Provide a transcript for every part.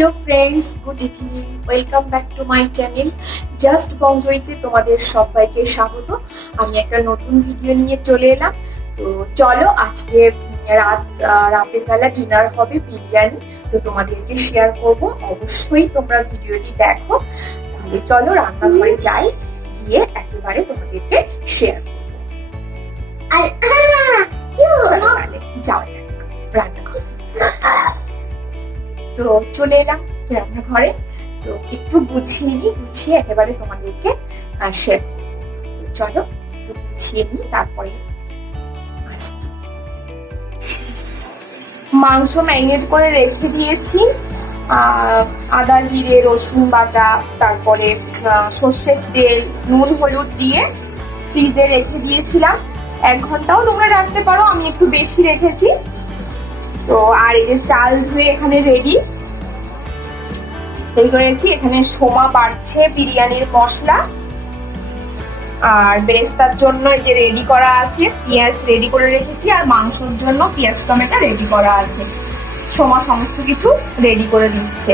Hello friends, good evening. Welcome back to my channel just বংজরিতে তোমাদের সবাইকে স্বাগত। আমি একটা নতুন ভিডিও নিয়ে চলে এলাম। তো চলো, আজকে রাতের বেলা ডিনার হবে বিরিয়ানি, তো তোমাদেরকে শেয়ার করব। অবশ্যই তোমরা ভিডিওটি দেখো। তাহলে চলো রান্নাঘরে যাই, গিয়ে একেবারে তোমাদেরকে শেয়ার করবো। আর যাওয়া যাক রান্নাঘরে। তো চলে এলাম রান্নাঘরে, তো একটু গুছিয়ে একেবারে তোমাদেরকে শেয়ার করবো। তো চলো একটু গুছিয়ে নিই, তারপরে আসছি। মাংস ম্যারিনেট করে রেখে দিয়েছি, আদা জিরে রসুন বাটা, তারপরে সর্ষের তেল, নুন হলুদ দিয়ে ফ্রিজে রেখে দিয়েছিলাম। 1 ঘন্টাও তোমরা রাখতে পারো, আমি একটু বেশি রেখেছি। তো আর এই যে চাল ধুয়ে এখানে রেডি করেছি। এখানে সোমা বাড়ছে বিরিয়ানির মশলা, আর বেরেস্তার জন্য এই যে রেডি করা আছে, পেঁয়াজ রেডি করে রেখেছি, আর মাংসের জন্য পেঁয়াজ টমেটো রেডি করা আছে। সোমা সমস্ত কিছু রেডি করে দিচ্ছে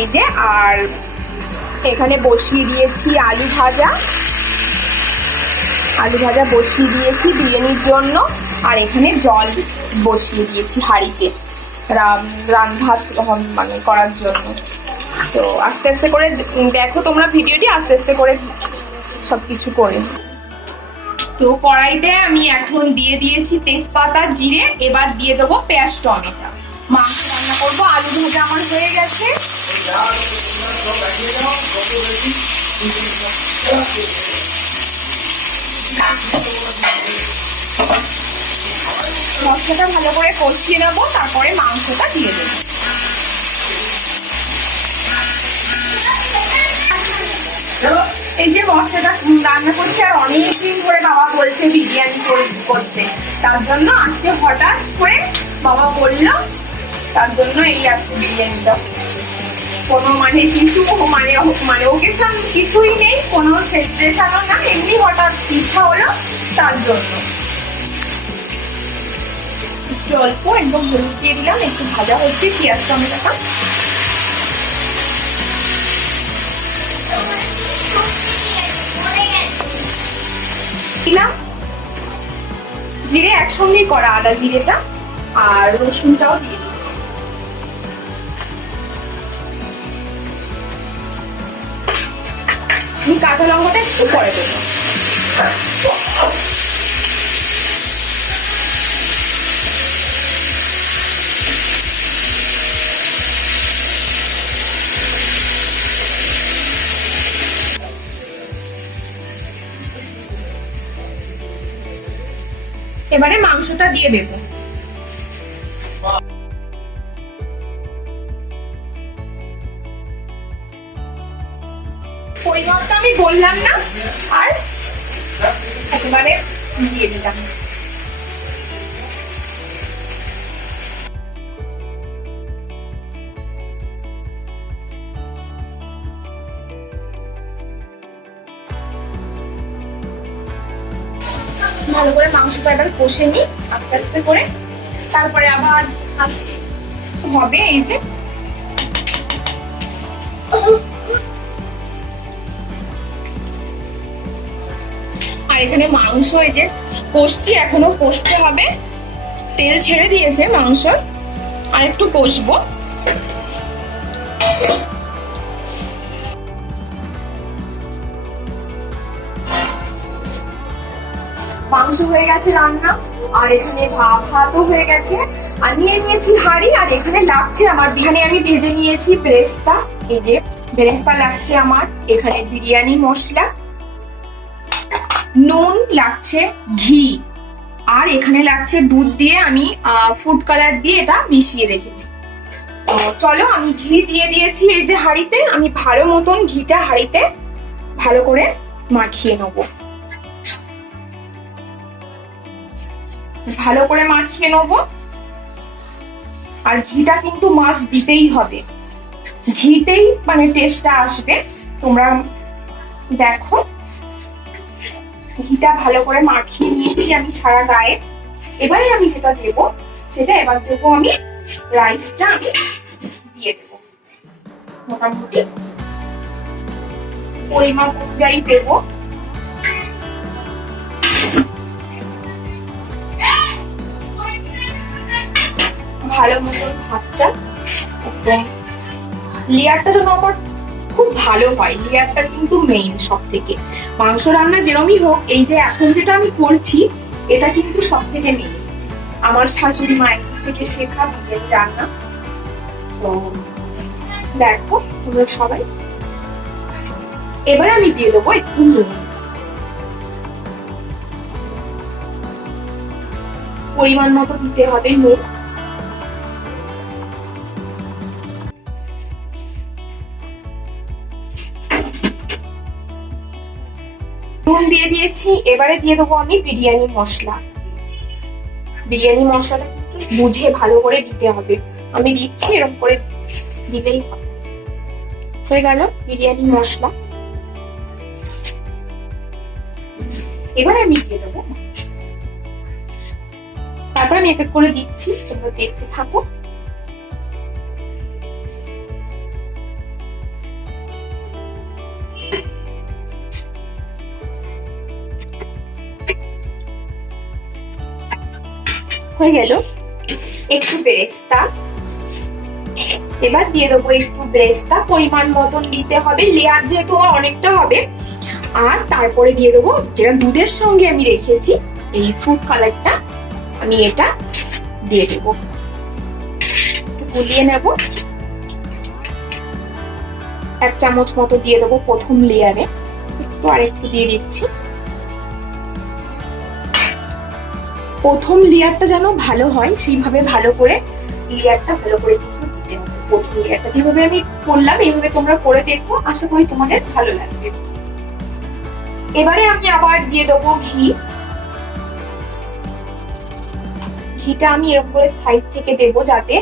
এই যে। আর এখানে বসিয়ে দিয়েছি আলু ভাজা বসিয়ে দিয়েছি বিরিয়ানির জন্য। আর এখানে জল বসিয়ে দিয়েছি হাঁড়িতে ভাত মানে করার জন্য। তো আস্তে আস্তে করে দেখো তোমরা ভিডিওটি, আস্তে আস্তে করে সবকিছু করে। তো কড়াইতে আমি এখন দিয়ে দিয়েছি তেজপাতা জিরে, এবার দিয়ে দেবো পেঁয়াজ টমেটো। মাংস রান্না করবো। আলু ভাজা আমার হয়ে গেছে। মশলাটা ভালো করে কষিয়ে নেবো, তারপরে মাংসটা দিয়ে দেবো। এই যে মশলাটা রান্না করছি, আর অনেকদিন ধরে বাবা বলছে বিরিয়ানি করতে, তার জন্য আজকে হঠাৎ করে বাবা বললো, তার জন্য এই আজকে বিরিয়ানিটা। কোনো মানে কিছু মানে ওকেশন কিছুই নেই, কোনো সেলিব্রেশনও না, এমনি হঠাৎ ইচ্ছা হলো, তার জন্য। একটু অল্প একদম হলুদ দিয়ে দিলাম, একটু ভাজা হচ্ছে পেঁয়াজ টমেটোটা। দিলাম জিরে একসঙ্গেই করা, আদা জিরেটা আর রসুনটাও দিয়ে দিচ্ছি। আমি কাঁচা লঙ্কাটা একটু পরে দেবো। এবারে মাংসটা দিয়ে দেব। পরিমাণটা আমি বললাম না, আর একেবারে দিয়ে দিলাম। ভালো করে মাংসটা এবার কষে নিই আস্তে আস্তে করে, তারপরে আবার আসছি হবে। এই যে আর এখানে মাংস এই যে কষছি, এখনো কষতে হবে। তেল ছেড়ে দিয়েছে মাংস, আর একটু কষবো। মাংস হয়ে গেছে রান্না, আর এখানে ভাতও হয়ে গেছে। আর নিয়ে নিয়েছি হাঁড়ি, আর এখানে লাগছে আমার, এখানে আমি ভেজে নিয়েছি বেরেস্তা। এই যে বেরেস্তা লাগছে আমার, এখানে বিরিয়ানি মশলা, নুন লাগছে, ঘি, আর এখানে লাগছে দুধ দিয়ে আমি ফুড কালার দিয়ে এটা মিশিয়ে রেখেছি। তো চলো, আমি ঘি দিয়ে দিয়েছি এই যে হাঁড়িতে। আমি ভালো মতন ঘিটা হাঁড়িতে ভালো করে মাখিয়ে নেবো, ভালো করে মাখিয়ে নেবো। আর ঘিটা কিন্তু মাস্ট দিতেই হবে, ঘিতেই মানে টেস্টটা আসবে। তোমরা দেখো ঘিটা ভালো করে মাখিয়ে নিয়েছি আমি সারা গায়ে। এবারে আমি যেটা দেবো সেটা, এবার দেবো আমি রাইসটা, আমি দিয়ে দেবো। মোটামুটি পরিমাপ অনুযায়ী দেবো। ভালো মতন ভাতটা একদম লেয়ারটা যেন আমার খুব ভালো হয়, লেয়ারটা কিন্তু মেইন সব থেকে। মাংস রান্না যেরমই হোক, এই যে এখন যেটা আমি করছি এটা কিন্তু সব থেকে মেইন, আমার শাশুড়ি মায়ের কাছ থেকে শেখা বিরিয়ানি রান্না। তো দেখো তোমরা সবাই, এবার আমি দিয়ে দেবো একটু নুন, পরিমাণ মতো দিতে হবে নুন। নুন দিয়ে দিয়েছি, এবারে দিয়ে দেবো আমি বিরিয়ানি মশলা। বিরিয়ানি মশলাটা কিন্তু বুঝে ভালো করে দিতে হবে, আমি দিচ্ছি এরকম করে দিলেই হবে। হয়ে গেল বিরিয়ানি মশলা। এবারে আমি দিয়ে দেবো, তারপর আমি এক এক করে দিচ্ছি, তোমরা দেখতে থাকো। হয়ে গেল একটু বেরেস্তা, এবার দিয়ে দেবো একটু বেরেস্তা, পরিমাণ মতন দিতে হবে, লেয়ার যেহেতু অনেকটা হবে। আর তারপরে দিয়ে দেবো যেটা দুধের সঙ্গে আমি রেখেছি এই ফুড কালারটা, আমি এটা দিয়ে দেবো, গুলিয়ে নেব। 1 চামচ মতো দিয়ে দেবো প্রথম লেয়ারে, একটু আর একটু দিয়ে দিচ্ছি। প্রথম লেয়ারটা যেন ভালো হয় সেইভাবে ভালো করে লেয়ারটা ভালো করে কিন্তু দিতে হবে। প্রথম লেয়ারটা যেভাবে আমি করলাম এইভাবে তোমরা করে দেখো, আশা করি তোমাদের ভালো লাগবে। এবারে আমি আবার দিয়ে দেবো ঘি। ঘিটা আমি এরকম করে সাইড থেকে দেবো যাতে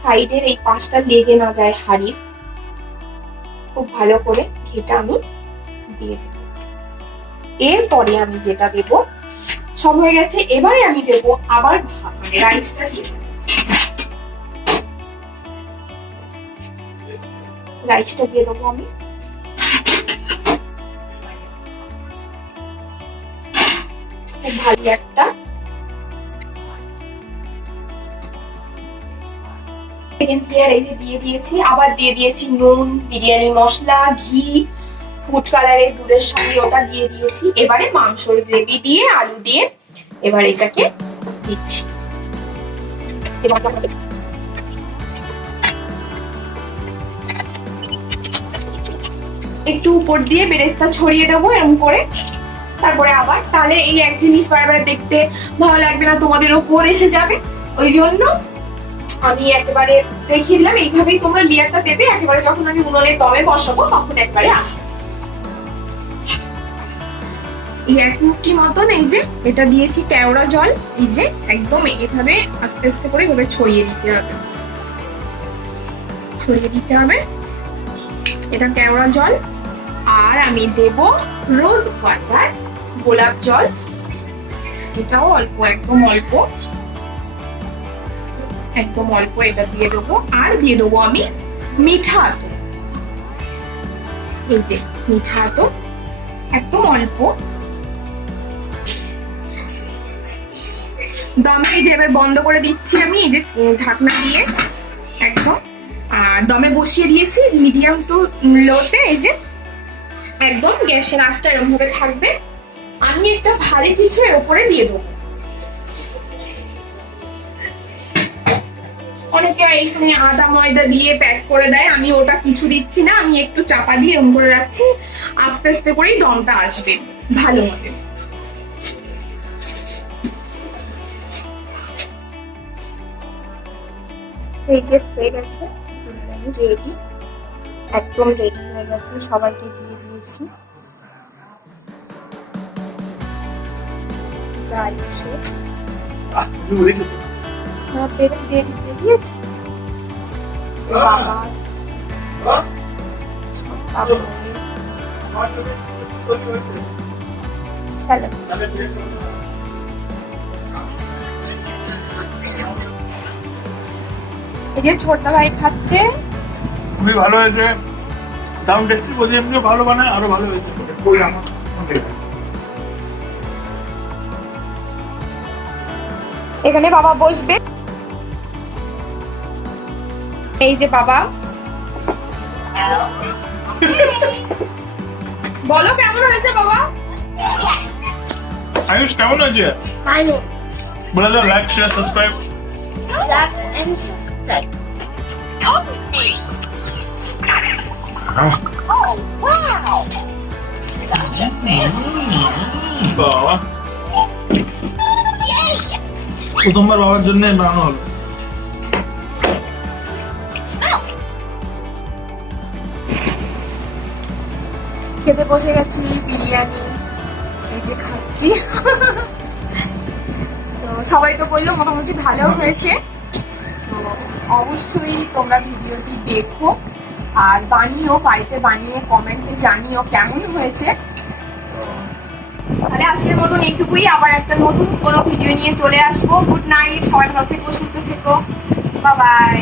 সাইডের এই পাশটা লেগে না যায় হাঁড়ির। খুব ভালো করে ঘিটা আমি দিয়ে দেব। এরপরে আমি যেটা দেবো, সব হয়ে গেছে, এবারে আমি দেবো আবার মানে রাইসটা দিয়ে, রাইসটা দিয়ে দেবো আমি। খুব ভালো একটা সেকেন্ড লেয়ার এই যে দিয়ে দিয়েছি, আবার দিয়ে দিয়েছি নুন, বিরিয়ানি মশলা, ঘি, ফুড কালারের দুধের সঙ্গে ওটা দিয়ে দিয়েছি। এবারে মাংসের গ্রেভি দিয়ে আলু দিয়ে এবার এটাকে দিচ্ছি। একটু উপর দিয়ে বেরেস্তা ছড়িয়ে দেবো এরকম করে। তারপরে আবার, তাহলে এই এক জিনিস বারবার দেখতে ভালো লাগবে না, তোমাদের উপর এসে যাবে। ওই জন্য আমি একেবারে দেখিয়ে দিলাম, এইভাবেই তোমরা লেয়ারটা দেবে। একেবারে যখন আমি উনুনে দমে বসাবো তখন একবারে আসবে। এই 1 মুঠি মতন এই যে এটা দিয়েছি কেওড়া জল, এই যে একদম এইভাবে আস্তে আস্তে করে এভাবে ছড়িয়ে দিতে হবে, ছড়িয়ে দিতে হবে এটা কেওড়া জল। আর আমি দেব রোজ ওয়াটার, গোলাপ জল, এটাও অল্প, একদম অল্প, একদম অল্প এটা দিয়ে দেবো। আর দিয়ে দেবো আমি মিঠা আতর, এই যে মিঠা আতর একদম অল্প। দমে এই যে এবার বন্ধ করে দিচ্ছি আমি, এই যে ঢাকনা দিয়ে একদম। আর দমে বসিয়ে দিয়েছি মিডিয়াম টু লোতে, এই যে একদম গ্যাসের আঁচটা এরকম ভাবে থাকবে। আমি একটা ভারী কিছু এর উপরে দিয়ে দেবো। অনেকে এখানে আটা ময়দা দিয়ে প্যাক করে দেয়, আমি ওটা কিছু দিচ্ছি না, আমি একটু চাপা দিয়ে এরকম করে রাখছি, আস্তে আস্তে করেই দমটা আসবে ভালো হবে। এই যে হয়ে গেছে রেডি, একদম রেডি হয়ে গেছে, সবাইকে দিয়ে দিয়েছি। বেরিয়েছে এই যে ছোট ভাই খাচ্ছে, খুবই ভালো হয়েছে, দারুণ টেস্টি। বলছি এমনিও ভালো বানায়, আরো ভালো হয়েছে। এখানে বাবা বসবে, এই যে বাবা। বলো কেমন হয়েছে বাবা? আয়ুষ কেমন হয়েছে? ভালো। বলে দাও like share subscribe. Like and subscribe. Oh, wow. Such a fancy বাবা, Yay! প্রথমবার বাবার জন্য বানানো হলো। Smell. খেতে বসে গেছি বিরিয়ানি, এই যে খাচ্ছি। তো সবাই তো বললো মোটামুটি ভালো হয়েছে, তো অবশ্যই তোমরা ভিডিওটি দেখো আর বানিও, বাড়িতে বানিয়ে কমেন্টে জানিও কেমন হয়েছে। তো তাহলে আজকের মতন এইটুকুই, আবার একটা নতুন কোনো ভিডিও নিয়ে চলে আসবো। গুড নাইট, সবাই ভালো থেকো, সুস্থ থেকো, বাই বাই।